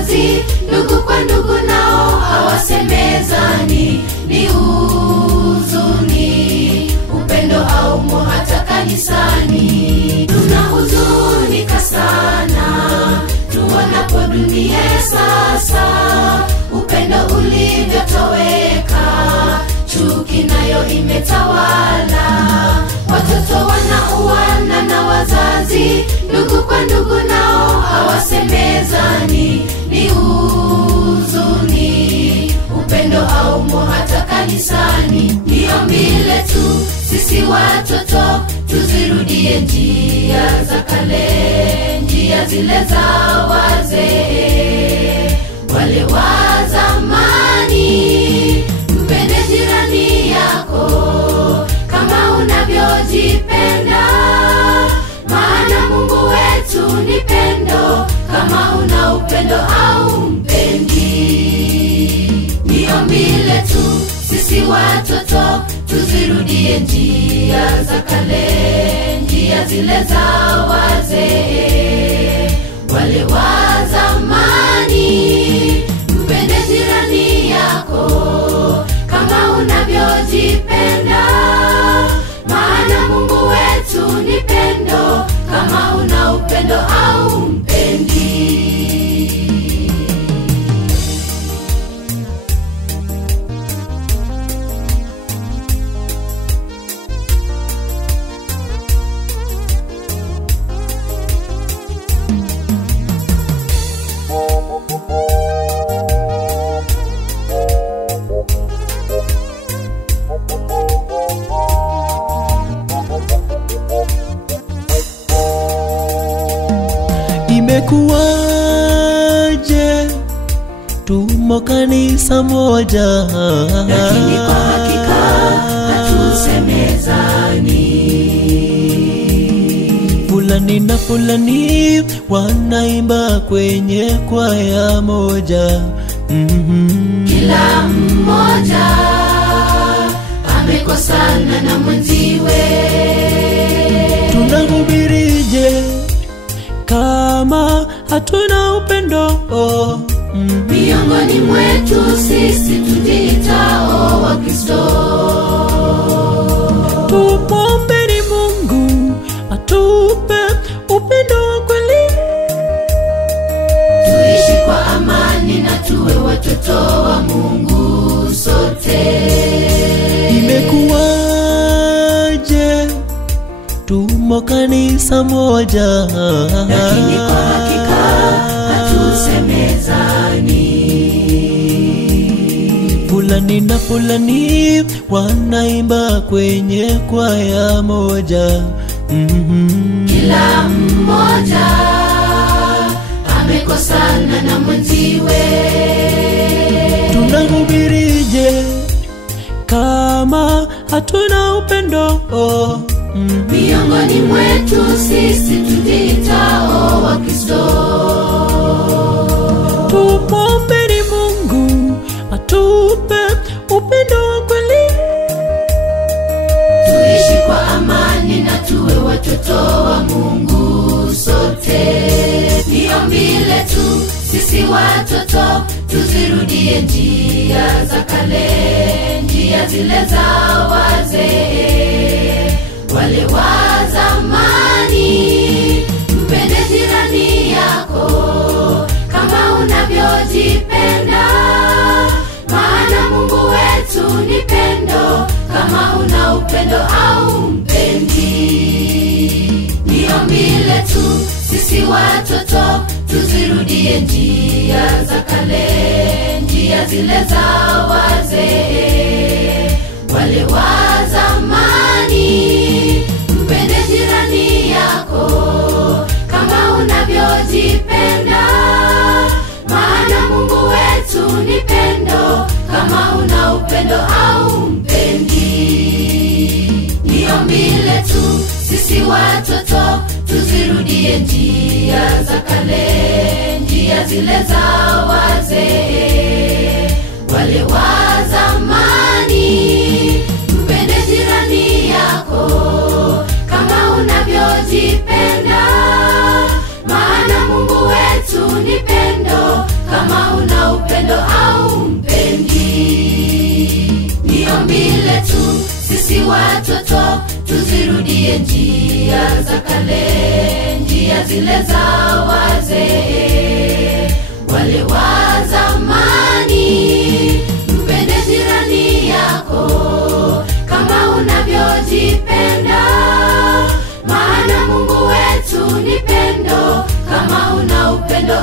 wazazi, ndugu kwa ndugu nao hawasemezani. Ni huzuni, upendo haumo hata kanisani. Tunahuzunika sana tuonapo dunia sasa, upendo ulivyotoweka, chuki nayo imetawala. Watoto wanauana na wazazi, ndugu kwa ndugu nao hawasemezani. Ni huzuni, upendo haumo hata kanisani. Ni ombi letu sisi watoto, tuzirudie njia za kale, njia zile za wazee wale wa zamani. Mpende jirani yako kama unavyojipenda, maana Mungu wetu ni pendo. Kama una upendo au mpendi. Ni ombi letu sisi watoto, tuzirudie njia za kale, njia zile za wazee wale wa zamani. Mpende jirani yako kama unavyojipenda, maana Mungu wetu ni pendo. Kama una upendo au mpendi. Imekuwaje tumo kanisa moja, lakini kwa hakika hatusemezani. Fulani na fulani wanaimba kwenye kwaya moja. Kila mmoja amekosana na mwenziwe. Tunahubirije kama hatuna upendo? Miongoni mwetu sisi tujiitao Wakristo, tumuombeni Mungu atupe upendo wa kweli, tuishi kwa amani na tuwe watoto wa Mungu sote. Imekuwaje tumo kanisa moja, lakini kwa hakika hatusemezani. Fulani na fulani wanaimba kwenye kwaya moja. Kila mmoja amekosana na mwenziwe. Tunahubirije kama hatuna upendo? Miongoni mwetu sisi tujiitao Wakristo, tumuombeni Mungu atupe upendo wa kweli, tuishi kwa amani na tuwe watoto wa Mungu sote. Ni ombi letu sisi watoto, tuzirudie njia za kale, njia zile za wazee wale wa zamani. Mpende jirani yako kama unavyojipenda, maana Mungu wetu ni pendo. Kama una upendo au mpendi. Ni ombi letu sisi watoto, tuzirudie njia za kale, njia zile za wazee wale wa zamani. Mpende jirani yako kama unavyojipenda, maana Mungu wetu ni pendo. Kama una upendo au mpendi. Ni ombi letu sisi watoto, tuzirudie njia za kale, njia zile za wazee wale wa zamani. Mpende jirani yako kama unavyojipenda, maana Mungu wetu ni pendo. upendo haumpendi. Ni ombi letu sisi watoto, tuzirudie njia za kale, njia zile za wazee wale wa zamani. Mpende jirani yako kama unavyojipenda, maana Mungu wetu ni pendo. Kama una upendo